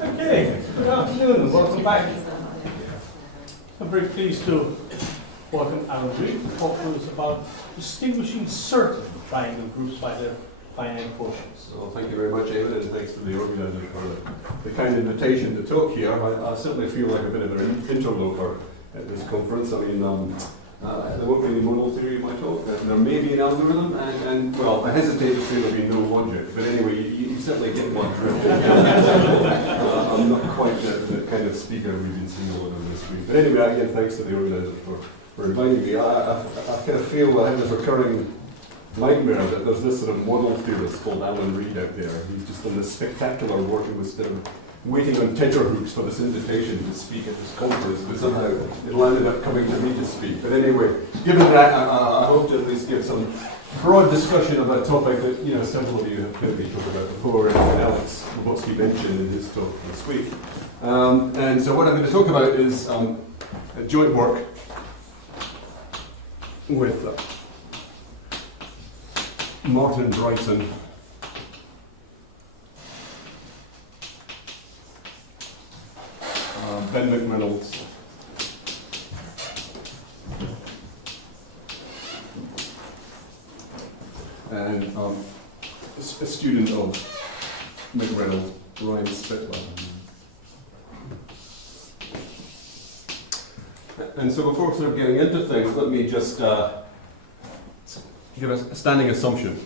Okay, good afternoon and welcome back. I'm very pleased to welcome Reid to talk to us about distinguishing certain triangle groups by their finite quotients. Well, thank you very much, Eamon, and thanks to the organiser for the kind invitation to talk here. I certainly feel like a bit of an interloper at this conference. I mean, there won't be any model theory in my talk. There may be an algorithm, and well, I hesitate to say there'll be no logic, but anyway, you certainly get one drift. I'm not quite the kind of speaker we've been seeing a lot of this week. But anyway, again, thanks to the organiser for inviting me. I kind of feel I have this recurring nightmare that there's this sort of model theorist called Reid out there. He's just done this spectacular work and was waiting on tenterhooks for this invitation to speak at this conference, but somehow it landed up coming to me to speak. But anyway, given that, I hope to at least give some broad discussion of a topic that several of you have heard me talk about before, and Alex Robotsky mentioned in his talk this week. And so what I'm going to talk about is a joint work with Martin Brighton, Ben McReynolds, and a student of McReynolds, Ryan Spittler. And so before sort of getting into things, let me just give a standing assumption.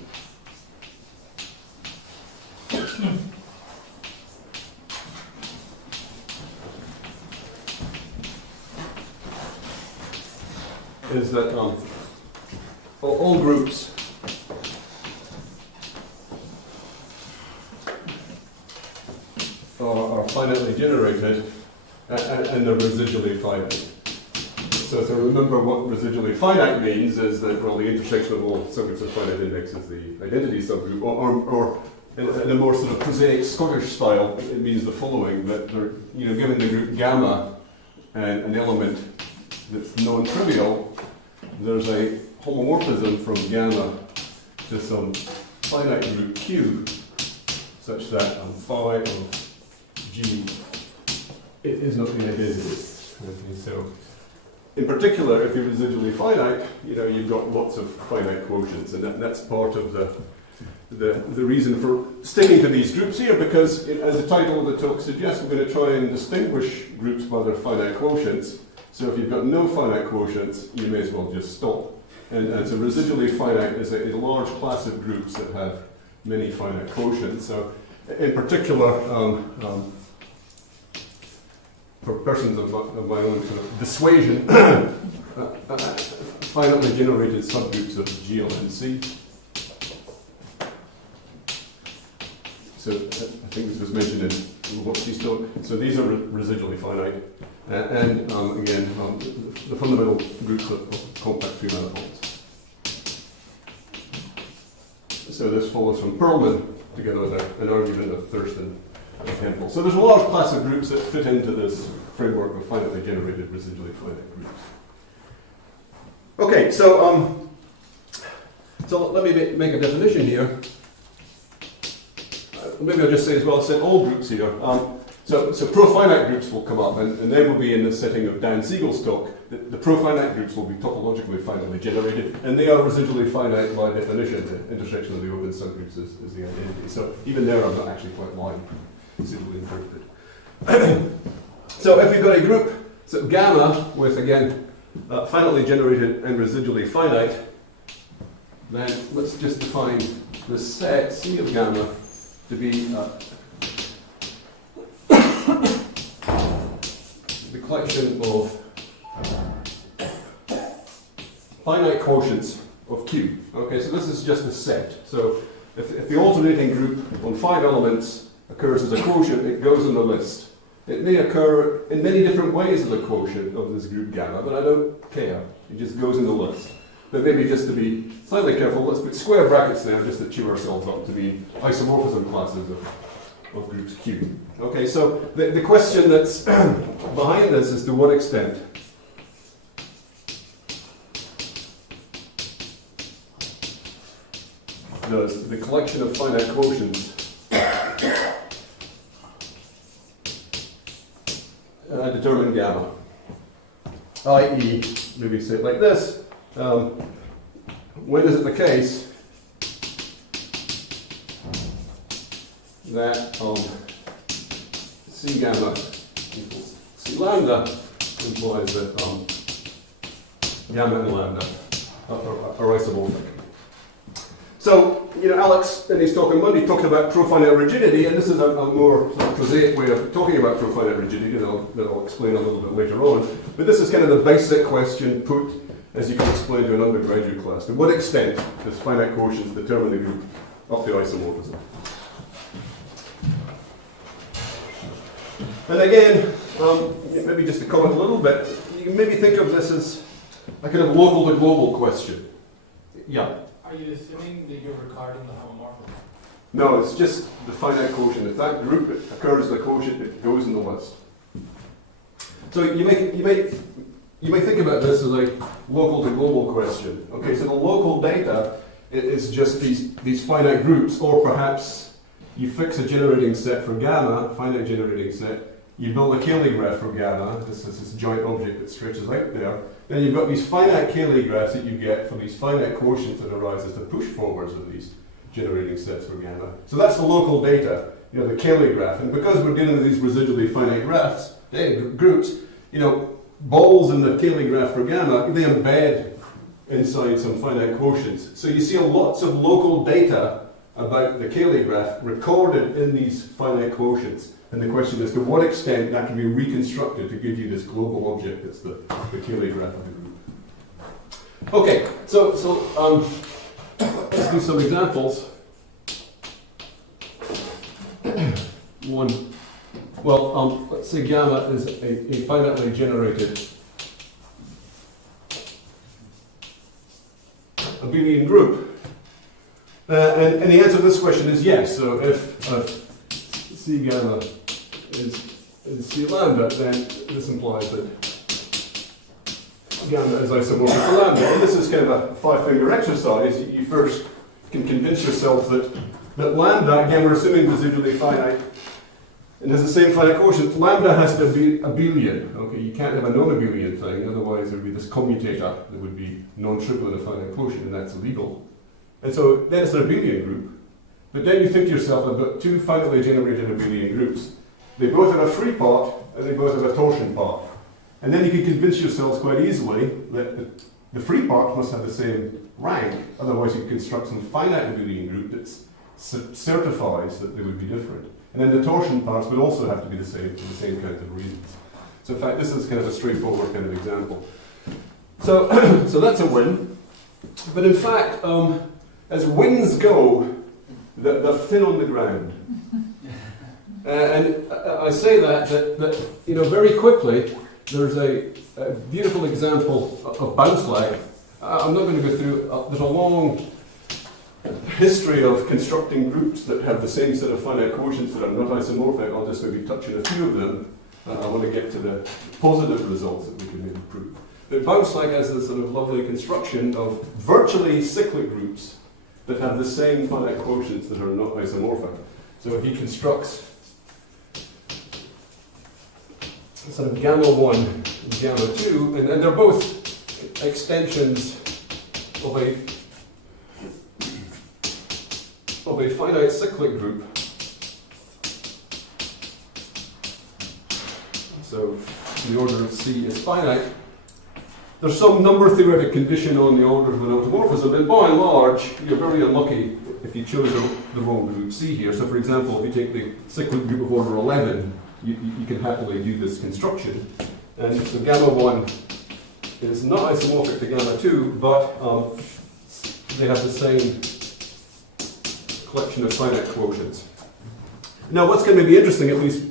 Is that all groups are finitely generated and they're residually finite. So to remember what residually finite means is that, well, the intersection of all subgroups of finite index is the identity subgroup, or in a more sort of prosaic Scottish style, it means the following: that given the group gamma and an element that's non-trivial, there's a homomorphism from gamma to some finite group Q, such that phi of G is not the identity. Okay, so, in particular, if you're residually finite, you've got lots of finite quotients, and that's part of the reason for sticking to these groups here, because as the title of the talk suggests, we're going to try and distinguish groups by their finite quotients. So if you've got no finite quotients, you may as well just stop. And so residually finite is a large class of groups that have many finite quotients. So in particular, for persons of my own kind of dissuasion, finitely generated subgroups of G, L, and C. So I think this was mentioned in Robotsky's talk. So these are residually finite. And again, the fundamental groups of compact free manifolds. So this follows from Perlman, together with an argument of Thurston and Temple. So there's a large class of groups that fit into this framework of finitely generated residually finite groups. Okay, so let me make a definition here. Maybe I'll just say as well, I said all groups here. So profinite groups will come up, and they will be in the setting of Dan Siegel's talk. The profinite groups will be topologically finitely generated, and they are residually finite by definition. The intersection of the open subgroups is the identity. So even there, I'm not actually quite lying, suitably interpreted. So if you've got a group, so gamma with, again, finitely generated and residually finite, then let's just define the set C of gamma to be the collection of finite quotients of Q. Okay, so this is just a set. So if the alternating group on 5 elements occurs as a quotient, it goes on the list. It may occur in many different ways as a quotient of this group gamma, but I don't care. It just goes in the list. But maybe just to be slightly careful, let's put square brackets there just to chew ourselves up to be isomorphism classes of groups Q. Okay, so the question that's behind this is to what extent does the collection of finite quotients determine gamma. I.e., maybe say it like this, when is it the case that C gamma equals C lambda implies that gamma and lambda are isomorphic. So, Alex, in his talk on Monday, talked about profinite rigidity, and this is a more prosaic way of talking about profinite rigidity that I'll explain a little bit later on. But this is kind of the basic question put, as you can explain to an undergraduate class. To what extent does finite quotients determine the group up to isomorphism? And again, maybe just to comment a little bit, you can maybe think of this as a kind of local to global question. Yeah? Are you assuming that you're recording the homomorphism? No, it's just the finite quotient. If that group occurs in the quotient, it goes in the list. So you may think about this as a local to global question. Okay, so the local data is just these finite groups, or perhaps you fix a generating set for gamma, finite generating set, you build a Cayley graph for gamma, this is this joint object that stretches out there, then you've got these finite Cayley graphs that you get for these finite quotients that arise as the push forwards of these generating sets for gamma. So that's the local data, the Cayley graph. And because we're dealing with these residually finite graphs, groups, balls in the Cayley graph for gamma, they embed inside some finite quotients. So you see lots of local data about the Cayley graph recorded in these finite quotients. And the question is to what extent that can be reconstructed to give you this global object that's the Cayley graph of the group. Okay, so let's do some examples. One, well, let's say gamma is a finitely generated abelian group. And the answer to this question is yes. So if C gamma is C lambda, then this implies that gamma is isomorphic to lambda. And this is kind of a five-finger exercise. You first can convince yourself that lambda, again we're assuming residually finite, and has the same finite quotient. Lambda has to be abelian. Okay, you can't have a non-abelian thing, otherwise there would be this commutator that would be non-triple in a finite quotient, and that's illegal. And so then it's an abelian group. But then you think to yourself, I've got two finitely generated abelian groups. They both have a free part, and they both have a torsion part. And then you can convince yourselves quite easily that the free part must have the same rank, otherwise you construct some finite abelian group that certifies that they would be different. And then the torsion parts would also have to be the same for the same kinds of reasons. So in fact, this is kind of a straightforward kind of example. So, so that's a win. But in fact, as wins go, they're thin on the ground. And I say that very quickly, there's a beautiful example of bounce lag. I'm not going to go through, there's a long history of constructing groups that have the same set of finite quotients that are not isomorphic. I'll just maybe touch on a few of them. I want to get to the positive results that we can maybe prove. But bounce lag has this sort of lovely construction of virtually cyclic groups that have the same finite quotients that are not isomorphic. So he constructs sort of gamma 1 and gamma 2, and they're both extensions of a finite cyclic group. So the order of C is finite. There's some number theoretic condition on the order of an automorphism, and by and large, you're very unlucky if you chose the wrong group C here. So for example, if you take the cyclic group of order 11, you can happily do this construction. And so gamma 1 is not isomorphic to gamma 2, but they have the same collection of finite quotients. Now what's going to be interesting, at least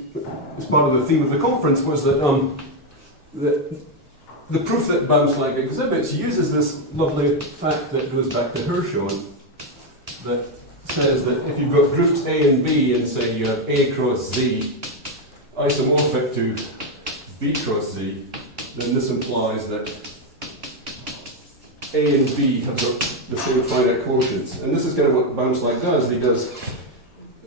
as part of the theme of the conference, was that the proof that bounce lag exhibits uses this lovely fact that goes back to Hirschhorn, that says that if you've got groups A and B, and say you have A cross Z isomorphic to B cross Z, then this implies that A and B have got the same finite quotients. And this is kind of what bounce lag does. He does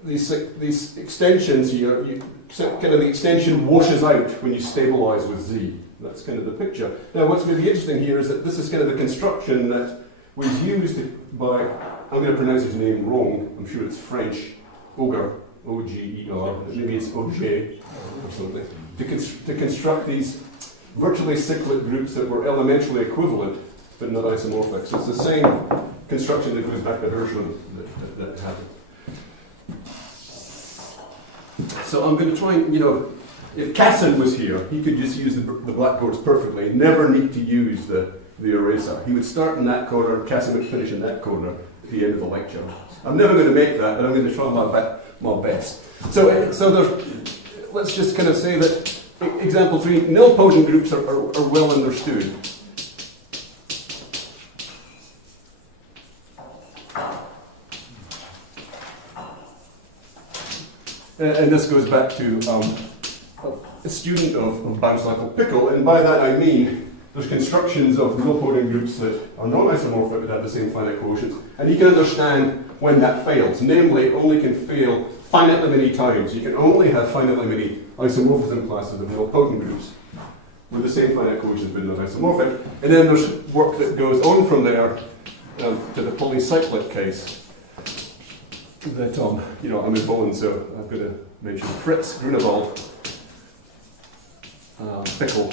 these extensions here, you kind of the extension washes out when you stabilize with z. That's kind of the picture. Now, what's really interesting here is that this is kind of the construction that was used by, I'm going to pronounce his name wrong, I'm sure it's French, Auger, O-G-E-R, maybe it's O-J or something, to construct these virtually cyclic groups that were elementally equivalent but not isomorphic. So it's the same construction that goes back to Hirschman that happened. So I'm going to try and, if Casson was here, he could just use the blackboards perfectly, never need to use the eraser. He would start in that corner, Casson would finish in that corner at the end of the lecture. I'm never going to make that, but I'm going to try my best. So let's just kind of say that example 3, nilpotent groups are well understood. And this goes back to a student of Bounced called Pickle, and by that I mean there's constructions of nilpotent groups that are non-isomorphic but have the same finite quotients, and you can understand when that fails. Namely, it only can fail finitely many times. You can only have finitely many isomorphism classes of nilpotent groups with the same finite quotients but not isomorphic. And then there's work that goes on from there to the polycyclic case that I'm involved in, so I'm going to mention Fritz, Grunewald, Pickle,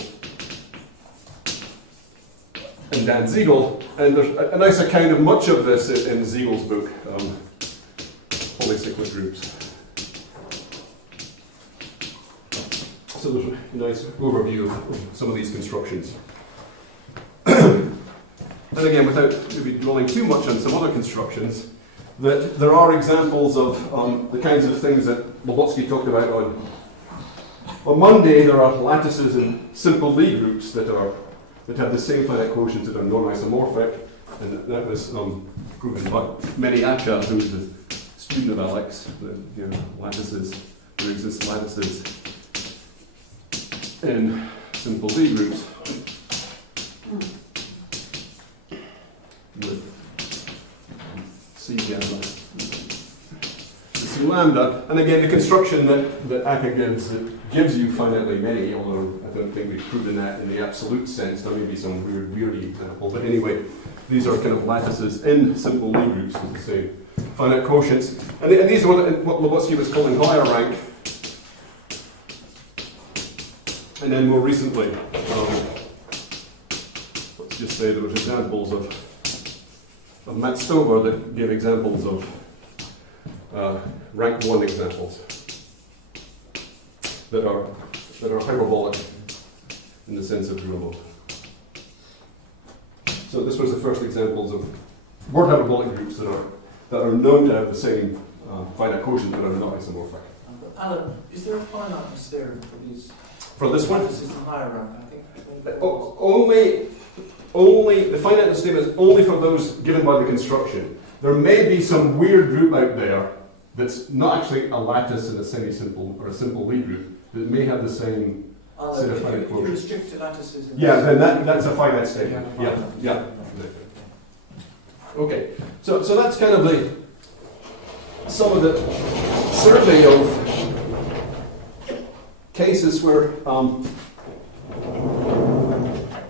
and Dan Siegel, and there's a nice account of much of this in Siegel's book, Polycyclic Groups. So there's a nice overview of some of these constructions. And again, without maybe dwelling too much on some other constructions, that there are examples of the kinds of things that Lobotsky talked about on Monday. There are lattices and simple Lie groups that have the same finite quotients that are non-isomorphic, and that was proven by Mehdi Akka, who was a student of Alex. That lattices, there exist lattices in simple Lie groups with C gamma, C lambda, and again the construction that Akka gives you finitely many, although I don't think we've proven that in the absolute sense. There may be some weird example, but anyway, these are kind of lattices in simple Lie groups with the same finite quotients, and these are what Lobotsky was calling higher rank. And then more recently, let's just say there was examples of Matt Stover that gave examples of rank 1 examples that are hyperbolic in the sense of Grunewald. So this was the first examples of word hyperbolic groups that are known to have the same finite quotient but are not isomorphic. Alan, is there a finiteness theorem for these? For this one? This is the higher rank, I think. Only the finiteness statement is only for those given by the construction. There may be some weird group out there that's not actually a lattice in a semi-simple or a simple Lie group that may have the same set of finite quotients. If you restrict to lattices, then that's a finite statement. Yeah. Okay. So that's kind of some of the survey of cases where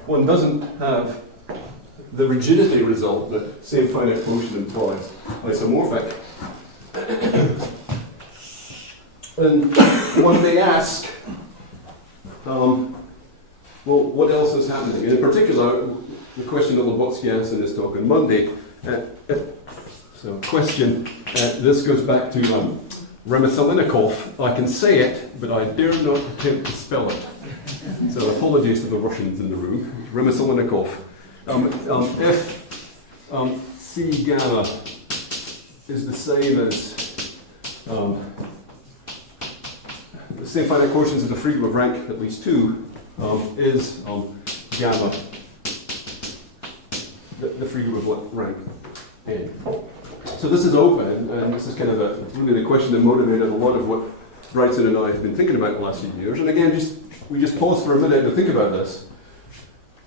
one doesn't have the rigidity result that same finite quotient implies, isomorphic. And one may ask, well, what else is happening? And in particular, the question that Lobotsky asked in his talk on Monday. So, question, this goes back to Remeselinikov. I can say it, but I dare not attempt to spell it. So apologies to the Russians in the room. Remeselinikov. If C gamma is the same as the same finite quotients of the free group of rank at least 2, is gamma the free group of rank n. So this is open, and this is kind of really the question that motivated a lot of what Bryson and I have been thinking about the last few years. And again, we just pause for a minute to think about this.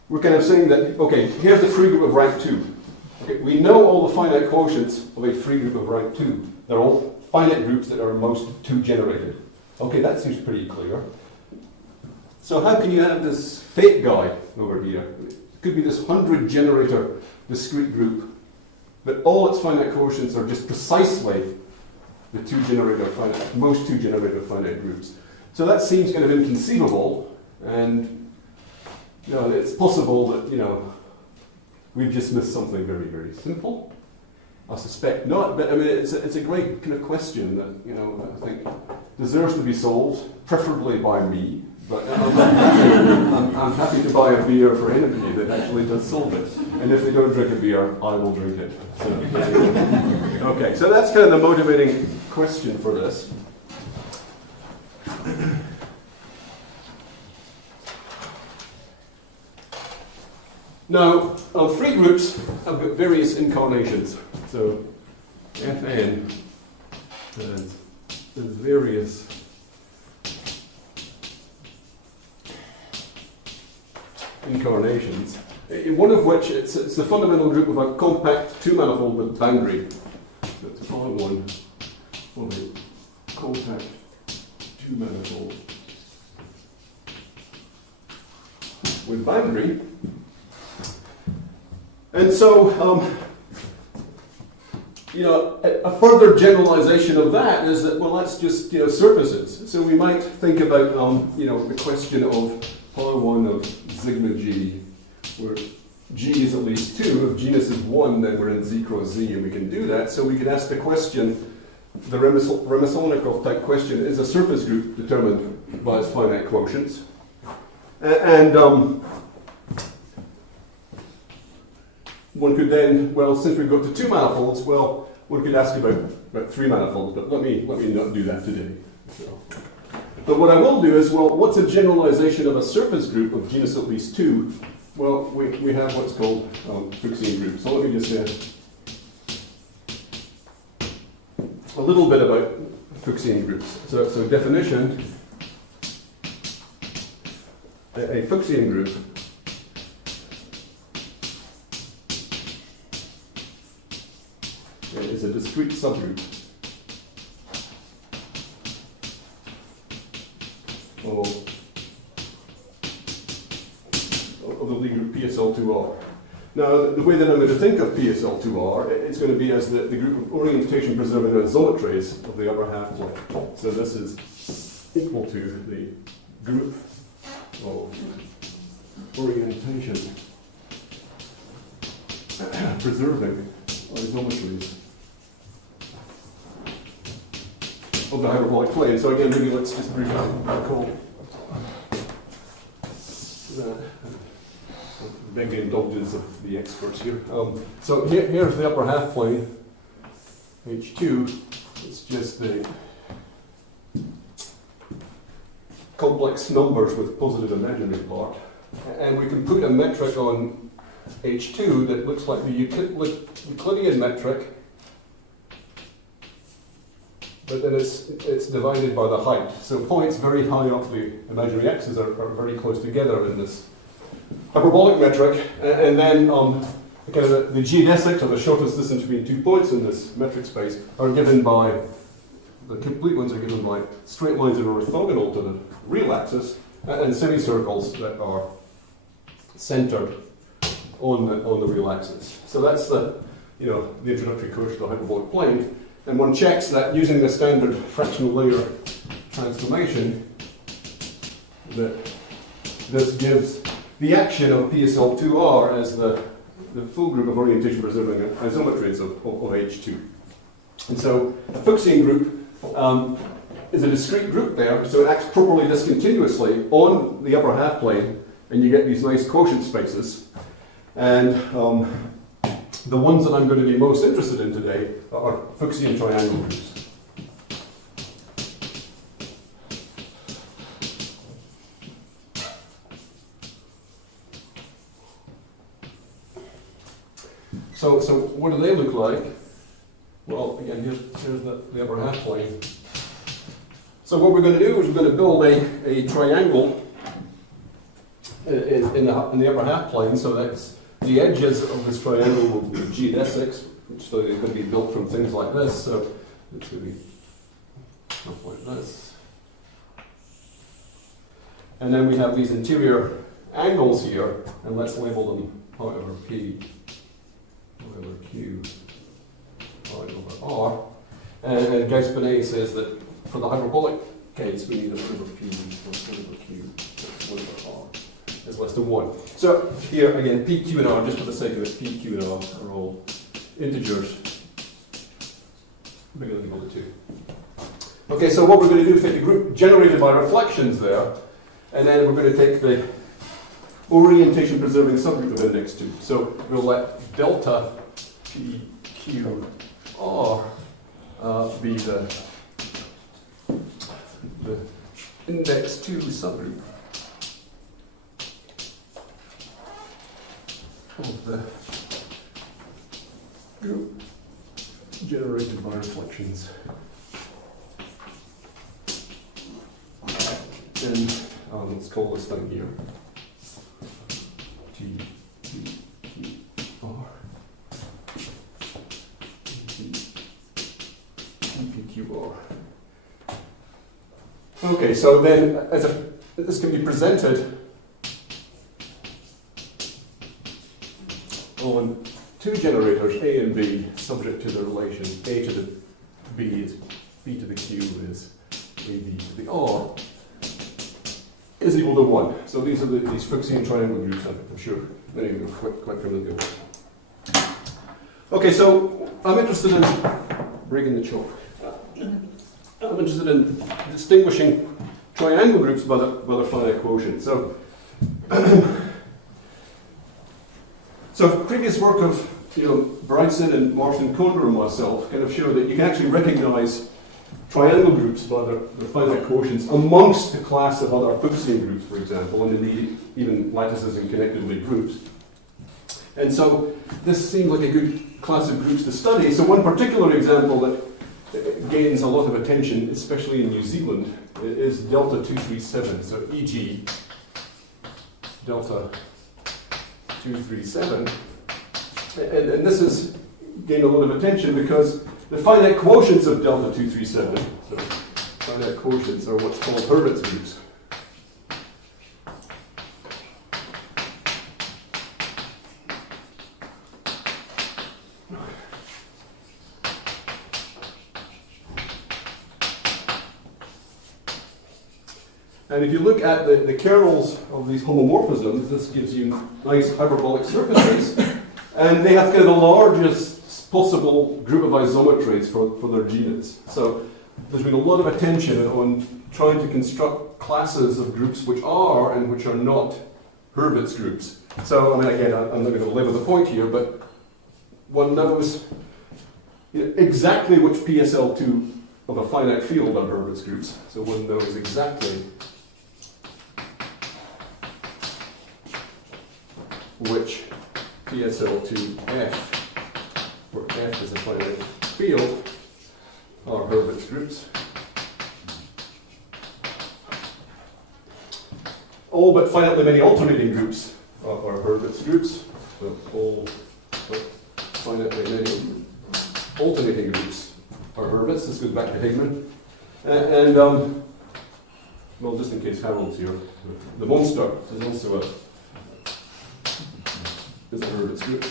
We're kind of saying that, okay, here's the free group of rank 2. Okay, we know all the finite quotients of a free group of rank 2. They're all finite groups that are most 2 generated. Okay, that seems pretty clear. So how can you have this fake guy over here? It could be this 100 generator discrete group, but all its finite quotients are just precisely the most two generator finite groups. So that seems kind of inconceivable, and it's possible that we've just missed something very, very simple. I suspect not, but I mean it's a great kind of question that I think deserves to be solved, preferably by me. But I'm happy to buy a beer for anybody that actually does solve it. And if they don't drink a beer, I will drink it. So, okay, so that's kind of the motivating question for this. Now, free groups have got various incarnations. So, Fn has various incarnations, one of which it's the fundamental group of a compact two-manifold with boundary. So it's a common one of a compact two-manifold with boundary. And so, a further generalization of that is that, well, that's just, surfaces. So we might think about, the question of power 1 of sigma g, where g is at least 2. If genus is 1, then we're in z cross z, and we can do that. So we could ask the question, the Remisholnikov type question, is a surface group determined by its finite quotients? And one could then, well, since we've got to two manifolds, well, one could ask about three manifolds, but let me not do that today. So. But what I will do is, well, what's a generalization of a surface group of genus at least 2? Well, we have what's called Fuchsian groups. So let me just say a little bit about Fuchsian groups. So definition, a Fuchsian group is a discrete subgroup of the Lie group PSL2R. Now, the way that I'm going to think of PSL2R, it's going to be as the group of orientation preserving isometries of the upper half plane. So this is equal to the group of orientation preserving isometries of the hyperbolic plane. So again, maybe let's just briefly recall that. Beg the indulgence of the experts here. So here's the upper half plane, H2. It's just the complex numbers with positive imaginary part. And we can put a metric on H2 that looks like the Euclidean metric, but then it's divided by the height. So points very high up the imaginary axis are very close together in this hyperbolic metric, and then kind of the geodesics, or the shortest distance between 2 points in this metric space, are given by, the complete ones are given by straight lines that are orthogonal to the real axis, and semicircles that are centered on the real axis. So that's the introductory course to the hyperbolic plane, and one checks that using the standard fractional layer transformation, that this gives the action of PSL2R as the full group of orientation preserving isometries of H2. And so a Fuchsian group is a discrete group there, so it acts properly discontinuously on the upper half plane, and you get these nice quotient spaces. And the ones that I'm going to be most interested in today are Fuchsian triangle groups. So what do they look like? Well, again, here's the upper half plane. So what we're going to do is we're going to build a triangle in the upper half plane. So that's the edges of this triangle will be geodesics, which so they're going to be built from things like this. So it's going to be stuff like this. And then we have these interior angles here, and let's label them however P, however Q, pi over R. And Gauss-Bonnet says that for the hyperbolic case, we need a 1 over P plus 1 over Q plus 1 over R is less than 1. So here, again, P, Q, and R, just for the sake of it, P, Q, and R are all integers bigger than or equal to 2. Okay, so what we're going to do is take the group generated by reflections there, and then we're going to take the orientation preserving subgroup of index 2. So we'll let delta P, Q, R be the index 2 subgroup of the group generated by reflections. And let's call this thing here T, P, Q, R, T, P, Q, R. Okay, so then this can be presented on two generators, A and B, subject to the relation A to the B is B to the Q is AB to the R, is equal to 1. So these are these Fuchsian triangle groups, I'm sure many of you are quite familiar with. Okay, so I'm interested in breaking the chalk. I'm interested in distinguishing triangle groups by their finite quotient. So, so previous work of Bryson and Martin Konder and myself kind of show that you can actually recognize triangle groups by their finite quotients amongst a class of other Fuchsian groups, for example, and indeed even lattices and connected groups. And so this seems like a good class of groups to study. So one particular example that gains a lot of attention, especially in New Zealand, is delta 237. So e.g. delta 237. And this has gained a lot of attention because the finite quotients of delta 237, so finite quotients are what's called Hurwitz groups. And if you look at the kernels of these homomorphisms, this gives you nice hyperbolic surfaces, and they have kind of the largest possible group of isometries for their genus. So there's been a lot of attention on trying to construct classes of groups which are and which are not Hurwitz groups. So, I mean, again, I'm not going to labour the point here, but one knows exactly which PSL2 of a finite field are Hurwitz groups. So one knows exactly which PSL2F, where F is a finite field, are Hurwitz groups. All but finitely many alternating groups are Hurwitz groups. So all but finitely many alternating groups are Hurwitz. This goes back to Higman. And well, just in case Harold's here, the monster is also a Hurwitz group.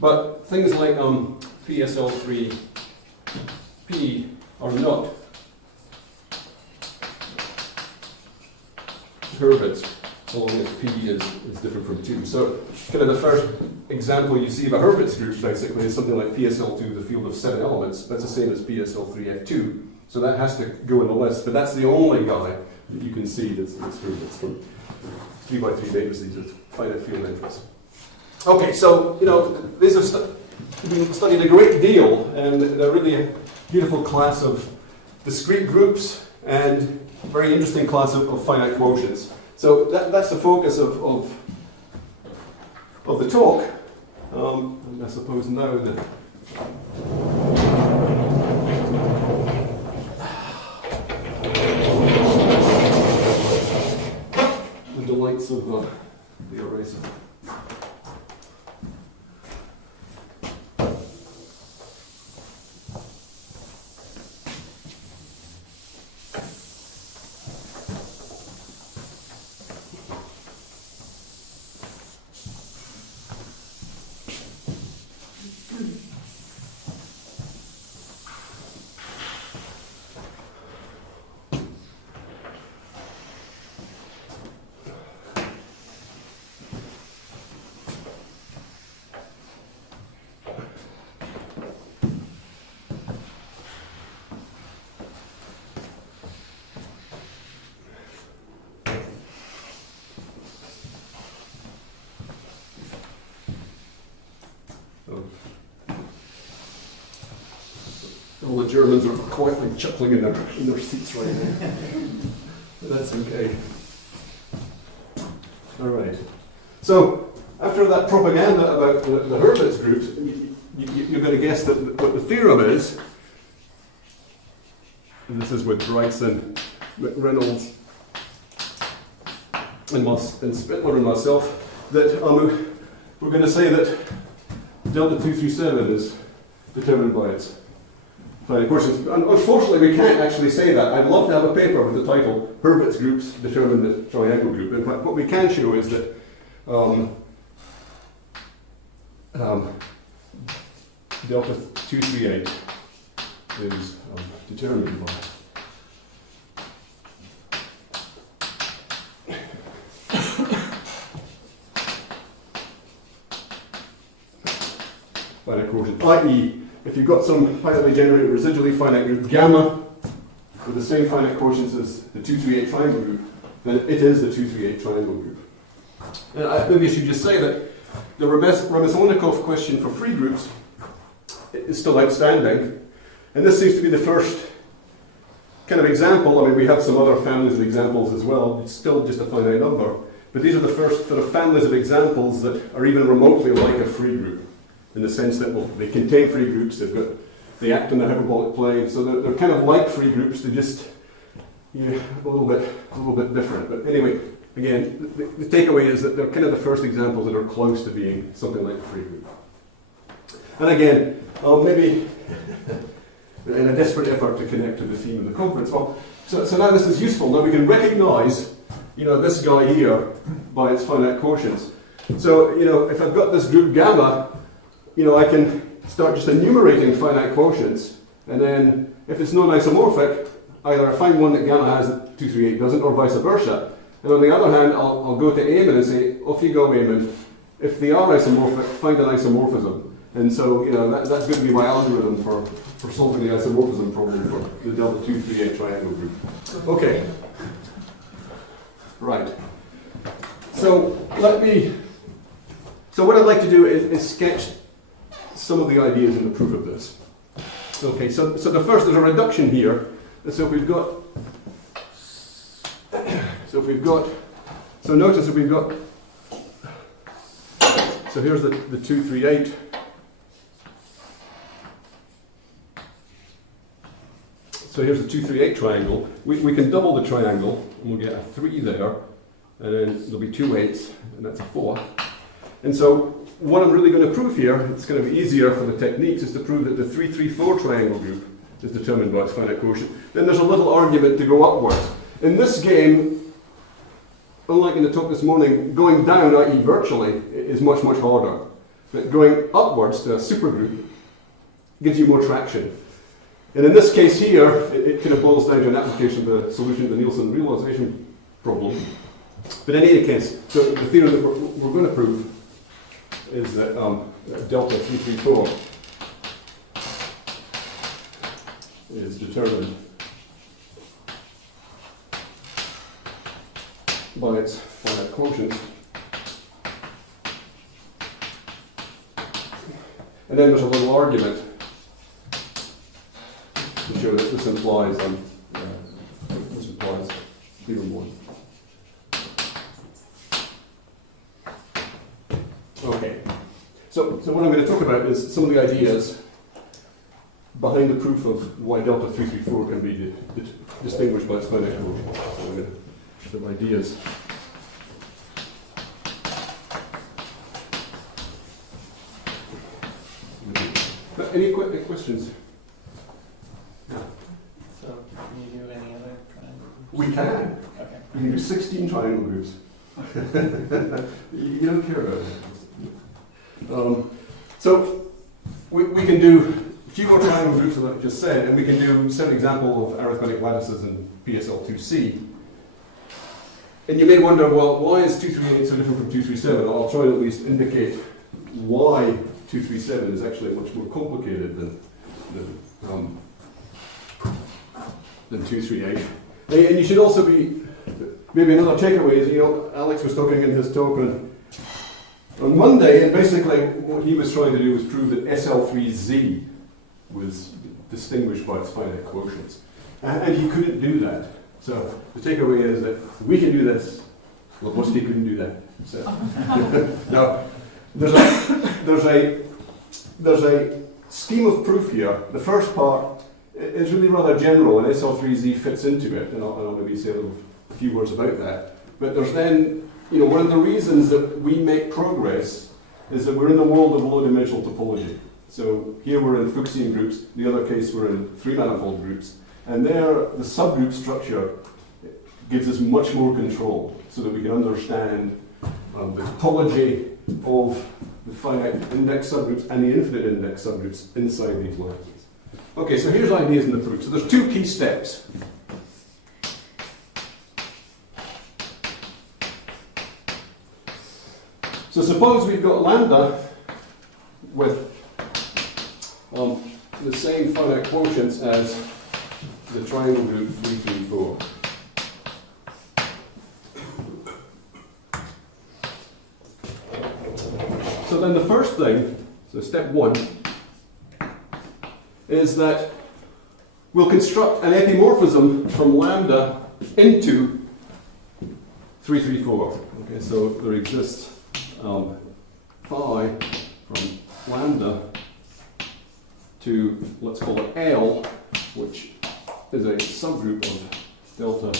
But things like PSL3P are not Hurwitz, so long as P is different from 2. So kind of the first example you see of a Hurwitz group basically is something like PSL2, the field of 7 elements. That's the same as PSL3F2. So that has to go in the list, but that's the only guy that you can see that's Hurwitz from 3 by 3 matrices with finite field interest. Okay, so these are been studied a great deal, and they're really a beautiful class of discrete groups and very interesting class of finite quotients. So that's the focus of the talk. And I suppose now that the delights of the eraser. All the Germans are quietly chuckling in their seats right now. But that's okay. All right. So, after that propaganda about the Hurwitz groups, you're going to guess that what the theorem is, and this is with Bryson, Reynolds, and Spittler and myself, that we're going to say that delta 237 is determined by its finite quotients. Unfortunately, we can't actually say that. I'd love to have a paper with the title Hurwitz groups determine the triangle group. And what we can show is that delta 238 is determined by finite quotient, i.e., if you've got some finitely generated residually finite group gamma with the same finite quotients as the 238 triangle group, then it is the 238 triangle group. And maybe I should just say that the Ramazonnikov question for free groups is still outstanding, and this seems to be the first kind of example. I mean, we have some other families of examples as well. It's still just a finite number, but these are the first sort of families of examples that are even remotely like a free group, in the sense that, well, they contain free groups, they act on the hyperbolic plane, so they're kind of like free groups, they're just a little bit different. But anyway, again, the takeaway is that they're kind of the first examples that are close to being something like a free group. And again, maybe in a desperate effort to connect to the theme of the conference, so now this is useful. Now we can recognize, this guy here by its finite quotients. So, if I've got this group gamma, I can start just enumerating finite quotients, and then if it's non-isomorphic, either I find one that gamma has that 238 doesn't, or vice versa. And on the other hand, I'll go to Eamon and say, off you go, Eamon. If they are isomorphic, find an isomorphism. And so, that's going to be my algorithm for solving the isomorphism problem for the delta 238 triangle group. Okay. Right. So what I'd like to do is sketch some of the ideas in the proof of this. Okay, so the first, there's a reduction here. So notice that we've got, so here's the 238. So here's the 238 triangle. We can double the triangle, and we'll get a 3 there, and then there'll be 2 8s, and that's a 4. And so what I'm really going to prove here, it's going to be easier for the techniques, is to prove that the 334 triangle group is determined by its finite quotient. Then there's a little argument to go upwards. In this game, unlike in the talk this morning, going down, i.e. virtually, is much, much harder. But going upwards to a supergroup gives you more traction. And in this case here, it kind of boils down to an application of the solution to the Nielsen realization problem. But in any case, so the theorem that we're going to prove is that delta 334 is determined by its finite quotient. And then there's a little argument to show that this implies theorem 1. Okay. So what I'm going to talk about is some of the ideas behind the proof of why delta 334 can be distinguished by its finite quotient. So I'm going to some ideas. Any questions? Yeah. So, can you do any other triangle groups? We can. Okay. We can do 16 triangle groups. You don't care about it. So we can do a few more triangle groups than I just said, and we can do some example of arithmetic lattices in PSL2C. And you may wonder, well, why is 238 so different from 237? I'll try to at least indicate why 237 is actually much more complicated than 238. And you should also be, maybe another takeaway is, Alex was talking in his talk on Monday, and basically what he was trying to do was prove that SL3Z was distinguished by its finite quotients. And you couldn't do that. So the takeaway is that we can do this, Lebowski couldn't do that. So now, there's a scheme of proof here. The first part is really rather general, and SL3Z fits into it, and I'll maybe say a few words about that. But there's then, one of the reasons that we make progress is that we're in the world of low-dimensional topology. So here we're in Fuchsian groups, in the other case we're in three-manifold groups, and there the subgroup structure gives us much more control so that we can understand the topology of the finite index subgroups and the infinite index subgroups inside these lattices. Okay, so here's ideas in the proof. So there's two key steps. So suppose we've got lambda with the same finite quotients as the triangle group 3, 3, 4. So then the first thing, so step one, is that we'll construct an epimorphism from lambda into 3, 3, 4. Okay, so there exists phi from lambda to, let's call it L, which is a subgroup of delta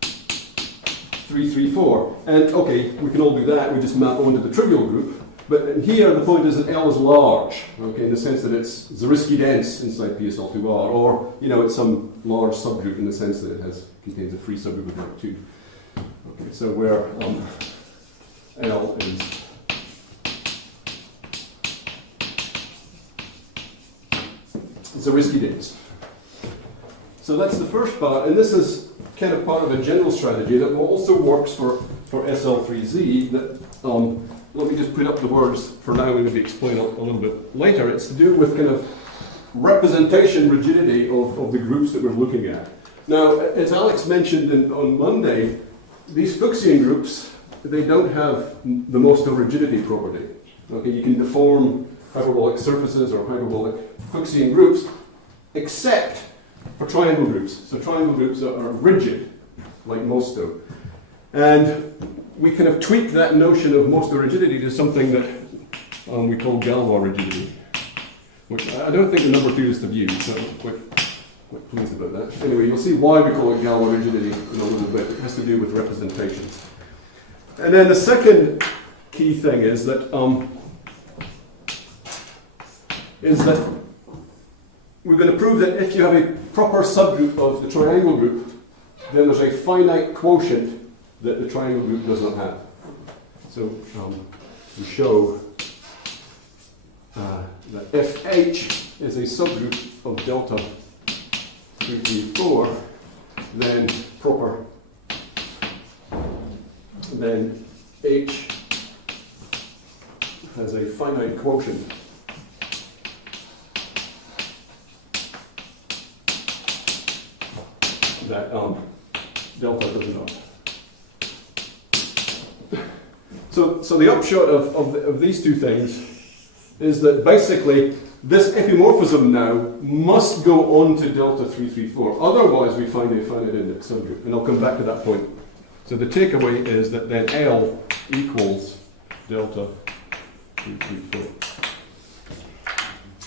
3, 3, 4. And okay, we can all do that, we just map onto the trivial group. But here the point is that L is large, okay, in the sense that it's Zariski dense inside PSL2R, or it's some large subgroup in the sense that it contains a free subgroup of rank 2. Okay, so where L is Zariski dense. So that's the first part, and this is kind of part of a general strategy that also works for SL3Z. That let me just put up the words for now and maybe explain a little bit later. It's to do with kind of representation rigidity of the groups that we're looking at. Now, as Alex mentioned on Monday, these Fuchsian groups, they don't have the Mosto rigidity property. Okay, you can deform hyperbolic surfaces or hyperbolic Fuchsian groups, except for triangle groups. So triangle groups are rigid, like Mosto. And we kind of tweak that notion of Mosto rigidity to something that we call Galois rigidity, which I don't think the number theorists have used, so I'm quite pleased about that. Anyway, you'll see why we call it Galois rigidity in a little bit. It has to do with representations. And then the second key thing is that we're going to prove that if you have a proper subgroup of the triangle group, then there's a finite quotient that the triangle group does not have. So we show that if H is a subgroup of delta 3, 3, 4, then proper, then H has a finite quotient that delta does not. So the upshot of these two things is that basically this epimorphism now must go on to delta 3, 3, 4. Otherwise we find a finite index subgroup. And I'll come back to that point. So the takeaway is that then L equals delta 3, 3,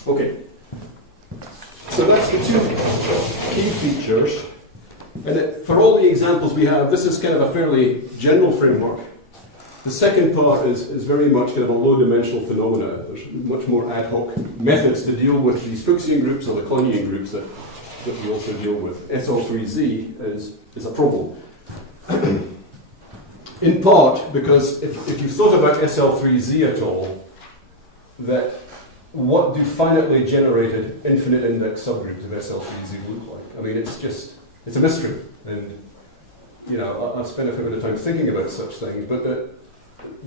4. Okay. So that's the two key features. And for all the examples we have, this is kind of a fairly general framework. The second part is very much kind of a low-dimensional phenomena. There's much more ad hoc methods to deal with these Fuchsian groups or the Kleinian groups that we also deal with. SL3Z is a problem. In part because if you thought about SL3Z at all, that what do finitely generated infinite index subgroups of SL3Z look like? I mean, it's a mystery. And I've spent a fair bit of time thinking about such things, but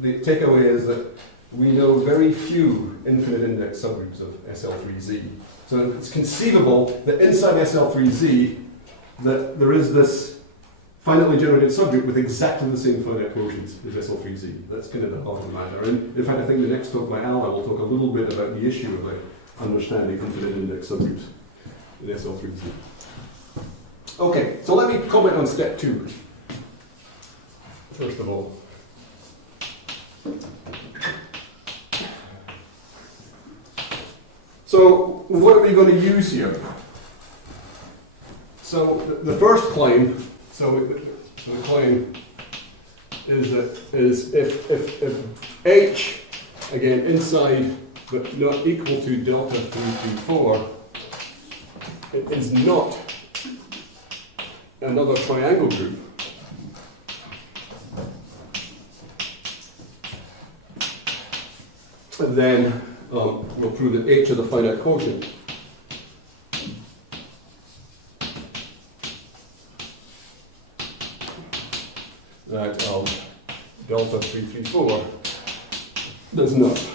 the takeaway is that we know very few infinite index subgroups of SL3Z. So it's conceivable that inside SL3Z that there is this finitely generated subgroup with exactly the same finite quotients as SL3Z. That's kind of the heart of the matter. And in fact, I think the next talk by Alva will talk a little bit about the issue understanding infinite index subgroups in SL3Z. Okay, so let me comment on step 2. First of all. So, what are we going to use here? So, the first claim, the claim is that if H, again, inside but not equal to delta 334, it is not another triangle group, and then we'll prove that H is a finite quotient. That delta 334 does not.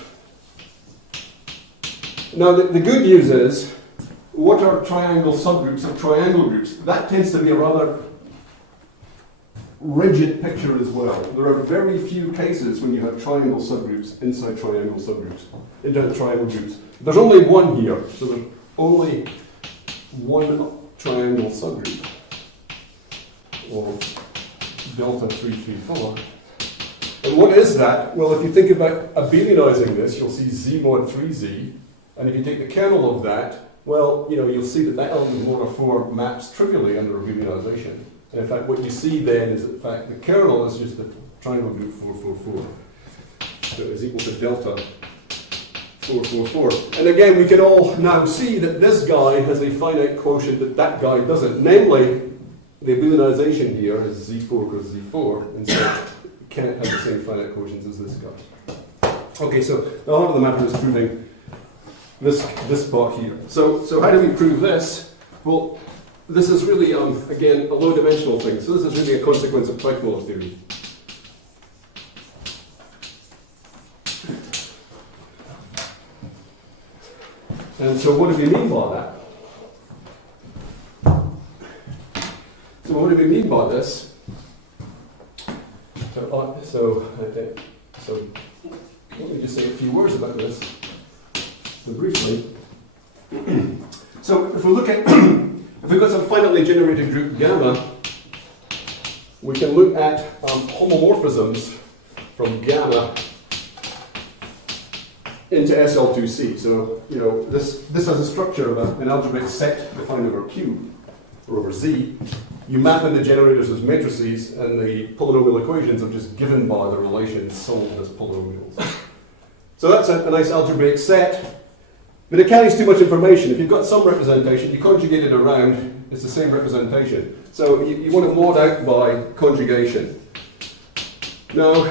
Now the good news is, what are triangle subgroups or triangle groups? That tends to be a rather rigid picture as well. There are very few cases when you have triangle subgroups inside triangle subgroups, into triangle groups. There's only one here, so there's only one triangle subgroup of delta 334. And what is that? Well, if you think about abelianizing this, you'll see z mod 3z, and if you take the kernel of that, well, you'll see that that element of order 4 maps trivially under abelianization. And in fact, what you see then is, in fact, the kernel is just the triangle group 444. So it is equal to delta 444. And again, we can all now see that this guy has a finite quotient that that guy doesn't. Namely, the abelianization here is z4 goes z4, and so it can't have the same finite quotients as this guy. Okay, so the heart of the matter is proving this part here. So how do we prove this? Well, this is really, again, a low-dimensional thing. So this is really a consequence of Teichmuller theory. And so what do we mean by that? So what do we mean by this? So let me just say a few words about this briefly. So if we look at, if we've got some finitely generated group gamma, we can look at homomorphisms from gamma into SL2C. So, this has a structure of an algebraic set defined over Q, or over Z. You map in the generators as matrices, and the polynomial equations are just given by the relations solved as polynomials. So that's a nice algebraic set, but it carries too much information. If you've got some representation, you conjugate it around, it's the same representation. So you want to mod out by conjugation. Now,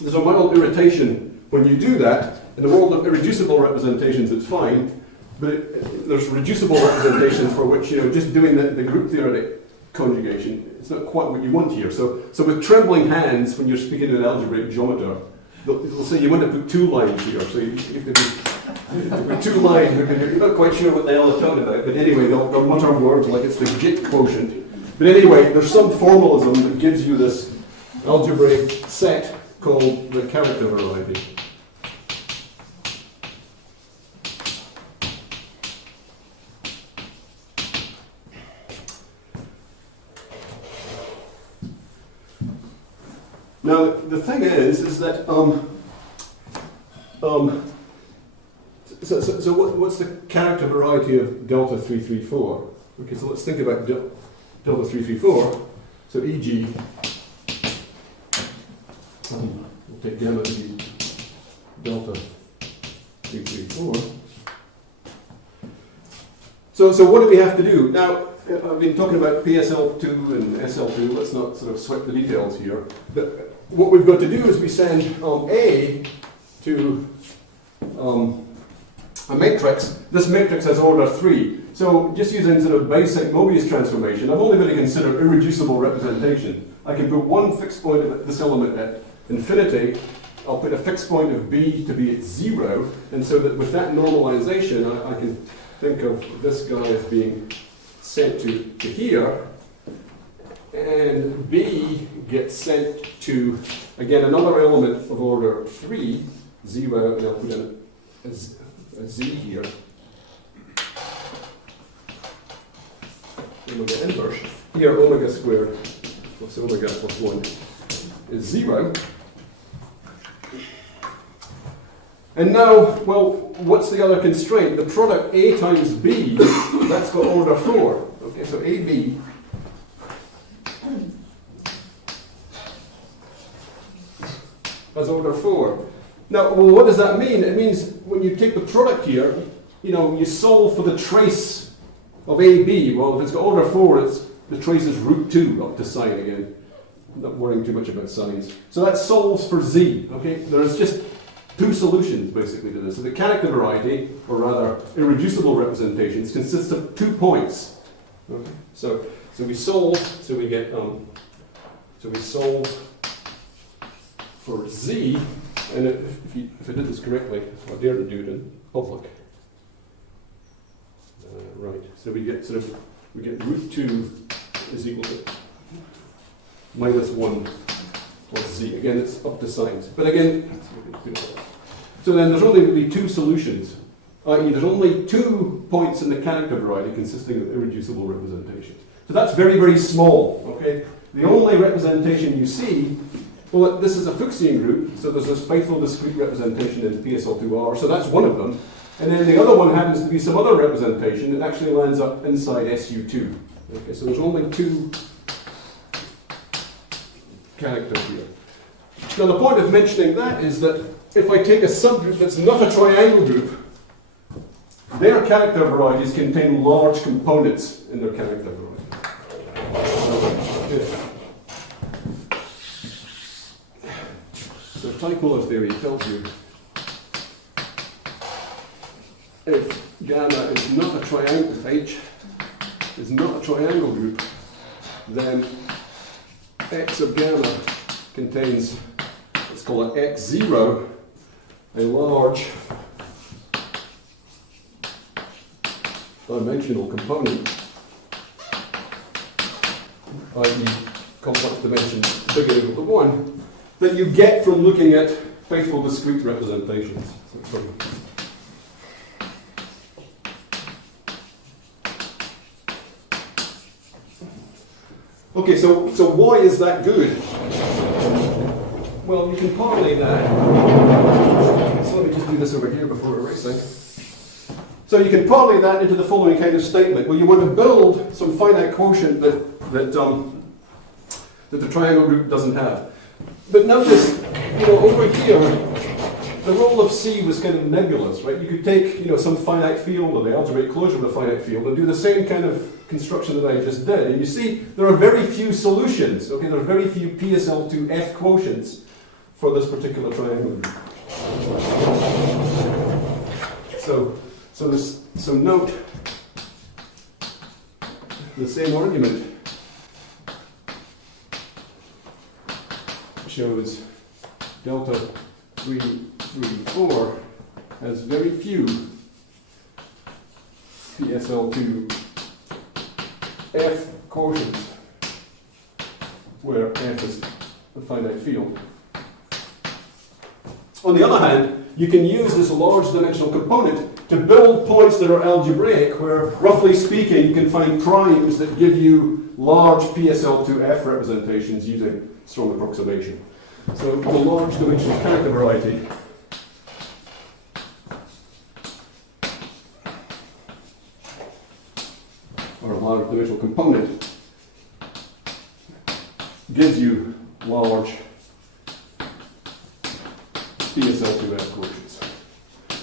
there's a mild irritation when you do that. In the world of irreducible representations, it's fine, but there's reducible representations for which, just doing the group theoretic conjugation, it's not quite what you want here. So with trembling hands, when you're speaking to an algebraic geometer, they'll say you want to put 2 lines here. So you have to put 2 lines because you're not quite sure what the hell they're talking about. But anyway, they'll mutter words like it's the Git quotient. But anyway, there's some formalism that gives you this algebraic set called the character variety. Now, the thing is that, so what's the character variety of delta 334? Okay, so let's think about delta 334. So e.g., we'll take gamma to be delta 334. So what do we have to do? Now, I've been talking about PSL2 and SL2, let's not sort of sweat the details here. But what we've got to do is we send A to a matrix. This matrix has order 3. So just using sort of basic Mobius transformation, I've only got to consider irreducible representation. I can put one fixed point of this element at infinity. I'll put a fixed point of B to be at 0. And so that with that normalization, I can think of this guy as being sent to here, and B gets sent to, again, another element of order 3, 0, and I'll put in a z here, omega inverse, here omega squared plus omega plus 1 is 0. And now, well, what's the other constraint? The product A times B, that's got order 4. Okay, so AB has order 4. Now, well, what does that mean? It means when you take the product here, you solve for the trace of AB. Well, if it's got order 4, the trace is root 2 up to sign again. I'm not worrying too much about signs. So that solves for Z. Okay, there's just two solutions basically to this. So the character variety, or rather irreducible representations, consists of 2 points. Okay, so we solve. So we get. So we solve for Z, and if I did this correctly, I dare to do it in public. Right. So we get root 2 is equal to minus 1 plus Z. Again, it's up to signs. But again, so then there's only really 2 solutions. I.e., there's only 2 points in the character variety consisting of irreducible representations. So that's very, very small. Okay. The only representation you see, well, this is a Fuchsian group, so there's this faithful discrete representation in PSL2R, so that's one of them. And then the other one happens to be some other representation that actually lands up inside SU2. Okay, so there's only 2 characters here. Now the point of mentioning that is that if I take a subgroup that's not a triangle group, their character varieties contain large components in their character variety. So Tycho's theory tells you if gamma is not a triangle, if H is not a triangle group, then X of gamma contains, let's call it X0, a large dimensional component, i.e. complex dimension bigger than equal to 1, that you get from looking at faithful discrete representations. Okay, so why is that good? Well, you can parlay that. So let me just do this over here before erasing. So you can parlay that into the following kind of statement. Well, you want to build some finite quotient that the triangle group doesn't have. But notice, over here, the role of C was kind of nebulous, right? You could take, some finite field or the algebraic closure of a finite field and do the same kind of construction that I just did. And you see, there are very few solutions. Okay, there are very few PSL2F quotients for this particular triangle group. So note the same argument shows delta 3, 3, 4 has very few PSL2 F quotients where F is a finite field. On the other hand, you can use this large dimensional component to build points that are algebraic, where, roughly speaking, you can find primes that give you large PSL2F representations using strong approximation. So the large dimensional character variety or a large dimensional component gives you large PSL2F quotients.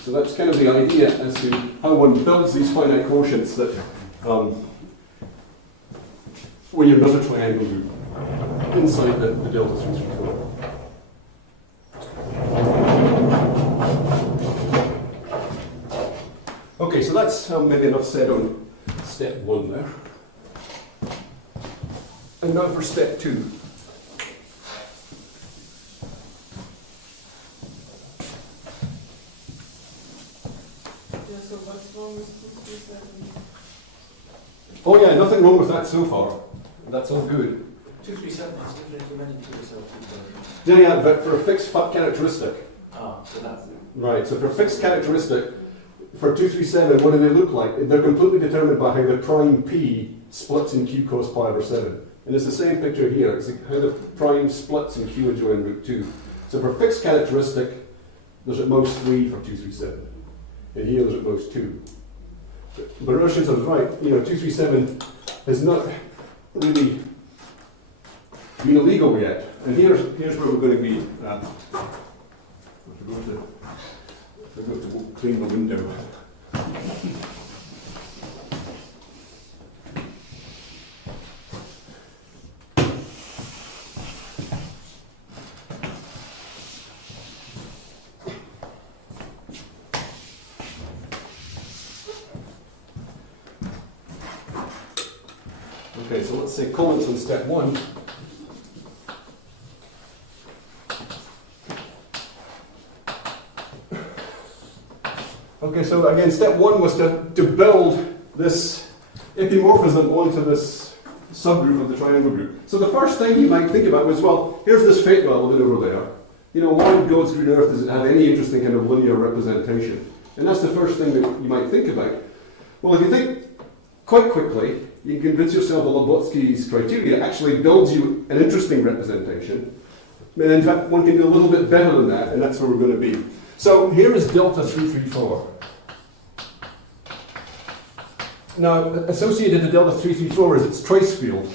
So that's kind of the idea as to how one builds these finite quotients that when you're not a triangle group inside the delta 3, 3, 4. Okay, so that's maybe enough said on step 1 there. And now for step 2. Yeah, so what's wrong with 237? Oh yeah, nothing wrong with that so far. That's all good. 237 is different to many PSL2. Yeah, but for a fixed characteristic. Ah, so that's it. Right, so for a fixed characteristic, for 2, 3, 7, what do they look like? They're completely determined by how the prime P splits in Q cos pi over 7. And it's the same picture here. It's like how the prime splits in Q adjoin root 2. So for fixed characteristic, there's at most 3 for 2, 3, 7. And here there's at most 2. But Roshan's right, 2, 3, 7 has not really been illegal yet. And here's where we're going to be. I forgot to clean the window. Okay, so let's say comments on step 1. Okay, so again, step 1 was to build this epimorphism onto this subgroup of the triangle group. So the first thing you might think about was, well, here's this fake element over there. Why in God's green earth does it have any interesting kind of linear representation? And that's the first thing that you might think about. Well, if you think quite quickly, you can convince yourself that Lobotsky's criteria actually builds you an interesting representation. And in fact, one can do a little bit better than that, and that's where we're going to be. So here is delta 334. Now, associated to delta 334 is its trace field.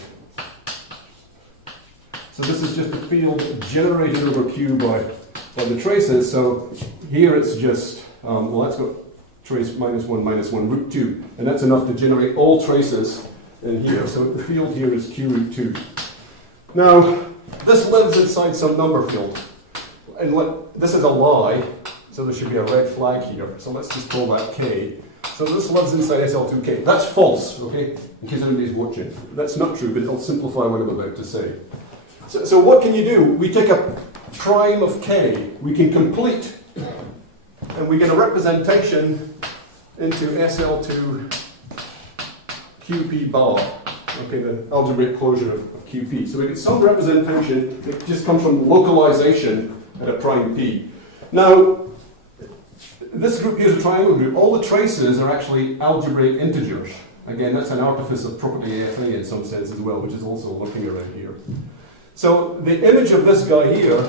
So this is just a field generated over Q by the traces. So here it's just, that's got trace -1 root 2. And that's enough to generate all traces in here. So the field here is Q root 2. Now, this lives inside some number field. And this is a lie, so there should be a red flag here. So let's just call that K. So this lives inside SL2K. That's false, okay? In case anybody's watching. That's not true, but it'll simplify what I'm about to say. So what can you do? We take a prime of K. We can complete, and we get a representation into SL2 QP bar. Okay, the algebraic closure of QP. So we get some representation that just comes from localization at a prime P. Now, this group here is a triangle group. All the traces are actually algebraic integers. Again, that's an artifice of property AFA in some sense as well, which is also looking around here. So the image of this guy here,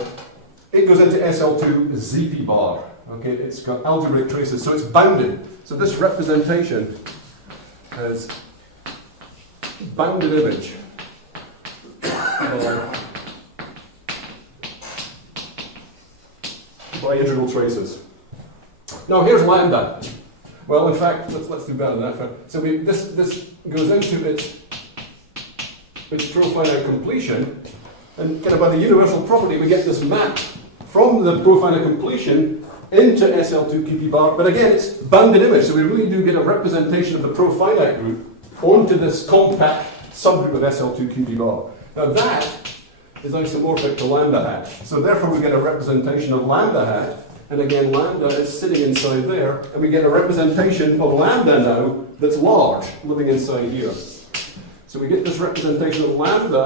it goes into SL2 ZP bar. Okay, it's got algebraic traces, so it's bounded. So this representation has bounded image by integral traces. Now here's lambda. Well, in fact, let's do better than that. So this goes into its profinite completion, and kind of by the universal property, we get this map from the profinite completion into SL2 QP bar. But again, it's bounded image, so we really do get a representation of the profinite group onto this compact subgroup of SL2 QP bar. Now that is isomorphic to lambda hat. So therefore we get a representation of lambda hat. And again, lambda is sitting inside there, and we get a representation of lambda now that's large, living inside here. So we get this representation of lambda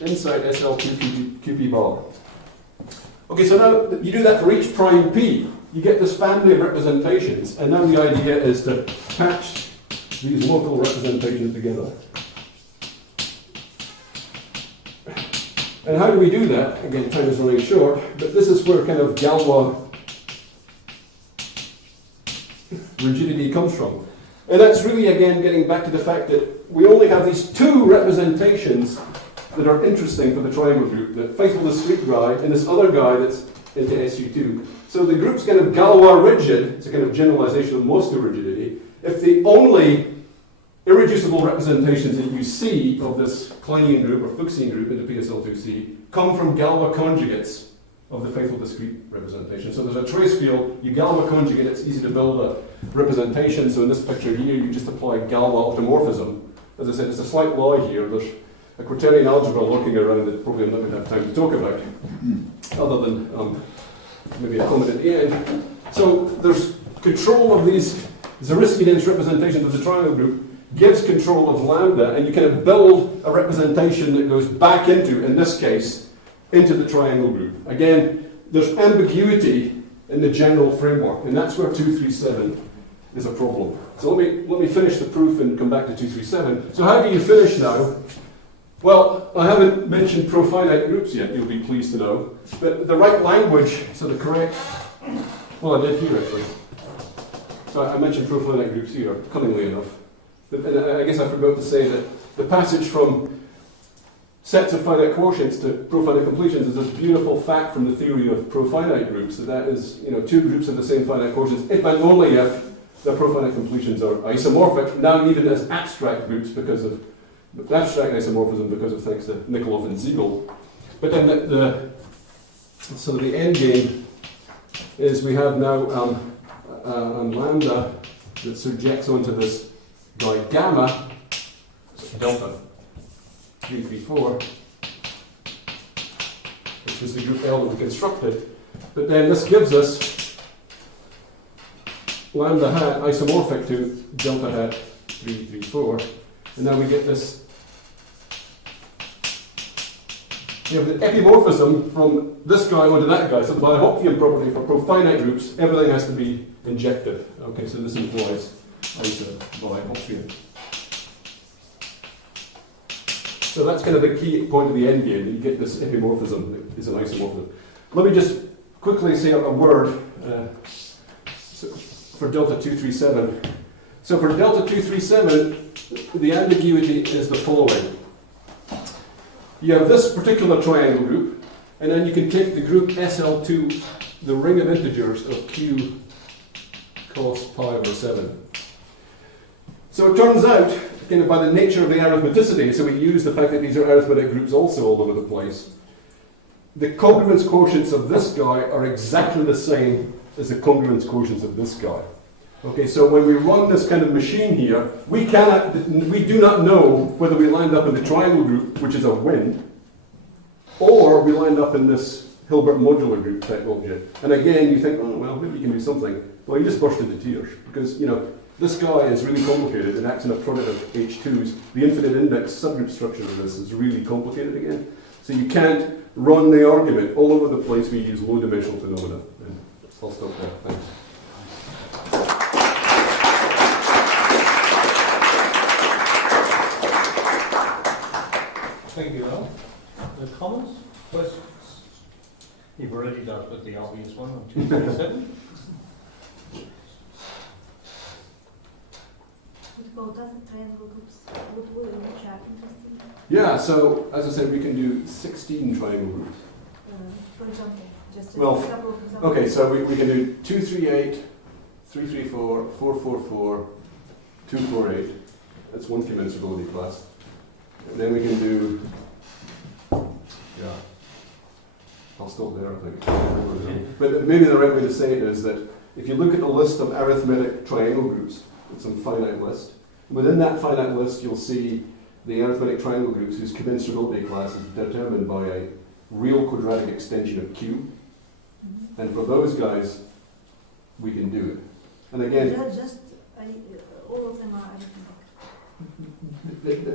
inside SL2 QP bar. Okay, so now you do that for each prime P. You get this family of representations, and now the idea is to patch these local representations together. And how do we do that? Again, time is running short, but this is where kind of Galois rigidity comes from. And that's really, again, getting back to the fact that we only have these two representations that are interesting for the triangle group, the faithful discrete guy and this other guy that's into SU2. So the group's kind of Galois rigid, it's a kind of generalization of Moscow rigidity, if the only irreducible representations that you see of this Kleinian group or Fuchsian group into PSL2C come from Galois conjugates of the faithful discrete representation. So there's a trace field, you Galois conjugate, it's easy to build a representation. So in this picture here, you just apply Galois automorphism. As I said, it's a slight lie here. There's a quaternion algebra lurking around that probably I'm not going to have time to talk about, other than maybe a comment at the end. So there's control of these Zariski-dense representations of the triangle group gives control of lambda, and you kind of build a representation that goes back into, in this case, into the triangle group. Again, there's ambiguity in the general framework, and that's where 237 is a problem. So let me finish the proof and come back to 237. So how do you finish now? Well, I haven't mentioned profinite groups yet, you'll be pleased to know. But the right language, so the correct, well, I did here actually. So I mentioned profinite groups here, cunningly enough. But I guess I forgot to say that the passage from sets of finite quotients to profinite completions is this beautiful fact from the theory of profinite groups, that is, two groups of the same finite quotients, if and only if the profinite completions are isomorphic, now even as abstract groups because of abstract isomorphism because of thanks to Nikolov and Siegel. But then the end game is we have now lambda that surjects onto this guy gamma, delta 334, which is the group L that we constructed. But then this gives us lambda hat isomorphic to delta hat 334. And now we get this. We have the epimorphism from this guy onto that guy. So by the Hopfian property for profinite groups, everything has to be injective. Okay, so this implies iso by Hopfian. So that's kind of the key point of the end game. You get this epimorphism that is an isomorphism. Let me just quickly say a word for delta 237. So for delta 237, the ambiguity is the following. You have this particular triangle group, and then you can take the group SL2, the ring of integers of Q cos pi over 7. So it turns out, kind of by the nature of the arithmeticity, so we use the fact that these are arithmetic groups also all over the place, the congruence quotients of this guy are exactly the same as the congruence quotients of this guy. Okay, so when we run this kind of machine here, we do not know whether we land up in the triangle group, which is a win, or we land up in this Hilbert modular group type object. And again, you think, oh, well, maybe you can do something. Well, you just burst into tears, because, this guy is really complicated. It acts in a product of H2s. The infinite index subgroup structure of this is really complicated again. So you can't run the argument all over the place. We use low-dimensional phenomena. And I'll stop there. Thanks. Thank you, Al. The comments, questions? You've already dealt with the obvious one on 237. Does the triangle groups, which are interesting? Yeah, so as I said, we can do 16 triangle groups. For example, just a Well, couple of examples. Okay, so we can do 238, 334, 444, 248. That's one commensurability class. And then we can do, I'll stop there, I think. But maybe the right way to say it is that if you look at the list of arithmetic triangle groups, it's a finite list. Within that finite list, you'll see the arithmetic triangle groups whose commensurability class is determined by a real quadratic extension of Q. And for those guys, we can do it. And again, All of them are arithmetic.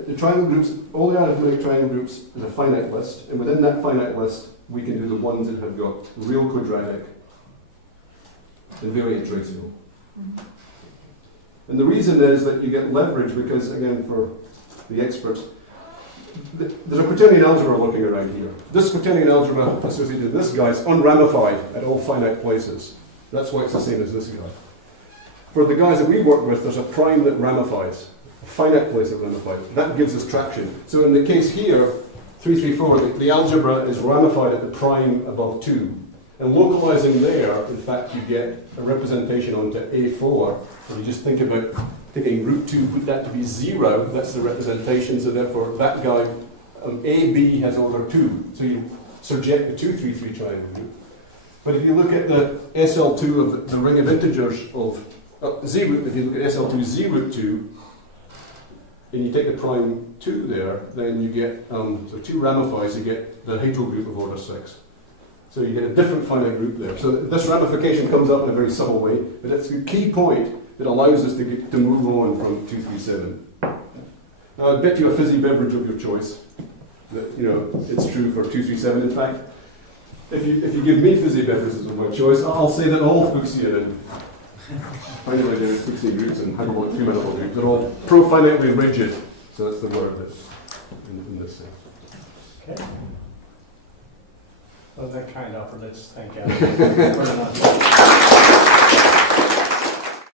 the triangle groups, all the arithmetic triangle groups is a finite list, and within that finite list, we can do the ones that have got real quadratic and variant traceable. And the reason is that you get leverage because, again, for the experts, there's a quaternion algebra looking around here. This quaternion algebra associated with this guy is unramified at all finite places. That's why it's the same as this guy. For the guys that we work with, there's a prime that ramifies, a finite place that ramifies. That gives us traction. So in the case here, 334, the algebra is ramified at the prime above 2. And localizing there, in fact, you get a representation onto A4, where you just think about taking root 2, put that to be 0, that's the representation, so therefore that guy, AB has order 2. So you surject the 233 triangle group. But if you look at the SL2 of the ring of integers of Z root, if you look at SL2 Z root 2, and you take the prime 2 there, then you get, so 2 ramifies, you get the Hatel group of order 6. So you get a different finite group there. So this ramification comes up in a very subtle way, but it's the key point that allows us to move on from 237. Now I bet you a fizzy beverage of your choice that it's true for 237. In fact, if you give me fuzzy matrices of my choice, I'll say that all Fuchsian and finitely there is Fuchsian groups and hyperbolic three-manifold groups are all profinitely rigid. So that's the word that's in this sense. Okay. Well, that kind of, let's thank you.